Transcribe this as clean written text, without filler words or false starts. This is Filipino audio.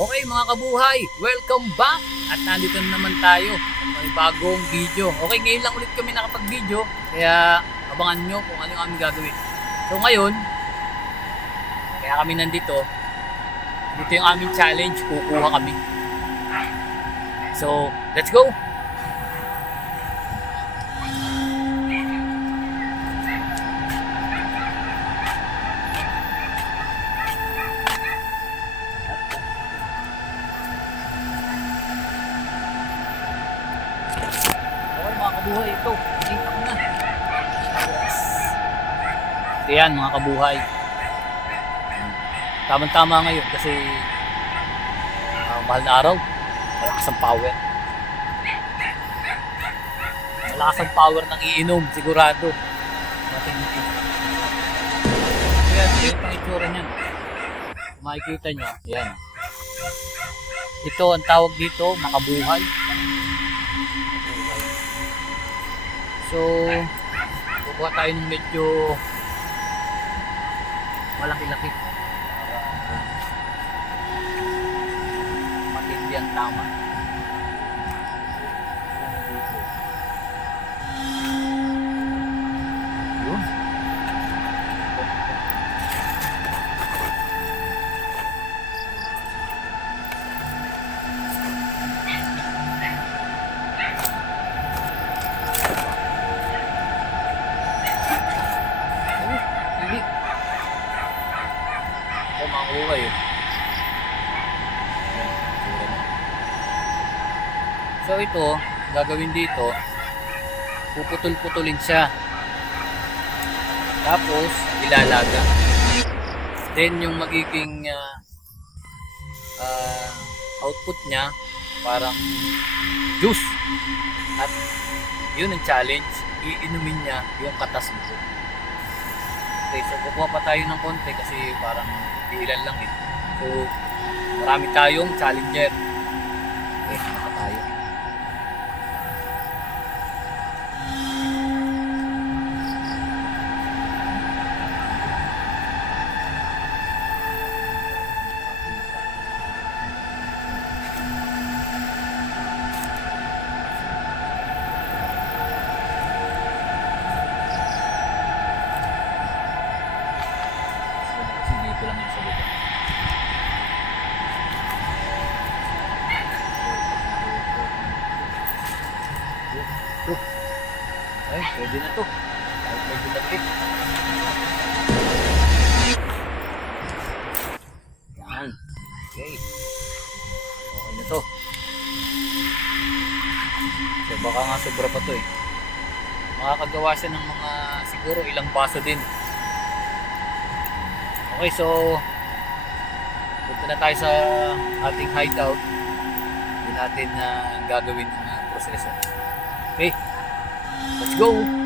Okay mga kabuhay, welcome back! At nandito na naman tayo sa may bagong video. Okay, ngayon lang ulit kami nakapag-video, kaya abangan nyo kung ano yung aming gagawin. So ngayon, kaya kami nandito, dito yung aming challenge, kukuha kami. So, let's go! Kabuhay ito, nakita ko na. Yes. Ito yan mga kabuhay. Tamang-tama ngayon kasi mahal na araw. Malakas ang power. Malakas ang power ng iinom, sigurado. Matindi. Ayan, ito ang itsura niyan. Makikita nyo, yan. Ito ang tawag dito, makabuhay. So, kukuha tayo ng medyo malaki-laki para matindi ang tama. Yun. Okay. So ito, gagawin dito, puputol-putulin siya. Tapos ilalaga. Then yung magiging output niya parang juice. At yun ang challenge, iinumin niya yung katas nito. Okay, so kukuha pa tayo ng konti kasi parang ilan lang eh. So, marami tayong challenger. Okay, maka tayo. Dito lang yung sa lugar. Ay, pwede na to. Kahit medyo lagit. Yan. Okay. Okay na to. So baka nga sobra pa to eh. Makakagawa siya ng mga siguro ilang baso din. Okay, so punta na tayo sa ating hideout. Hindi natin gagawin ang proseso. Okay, let's go!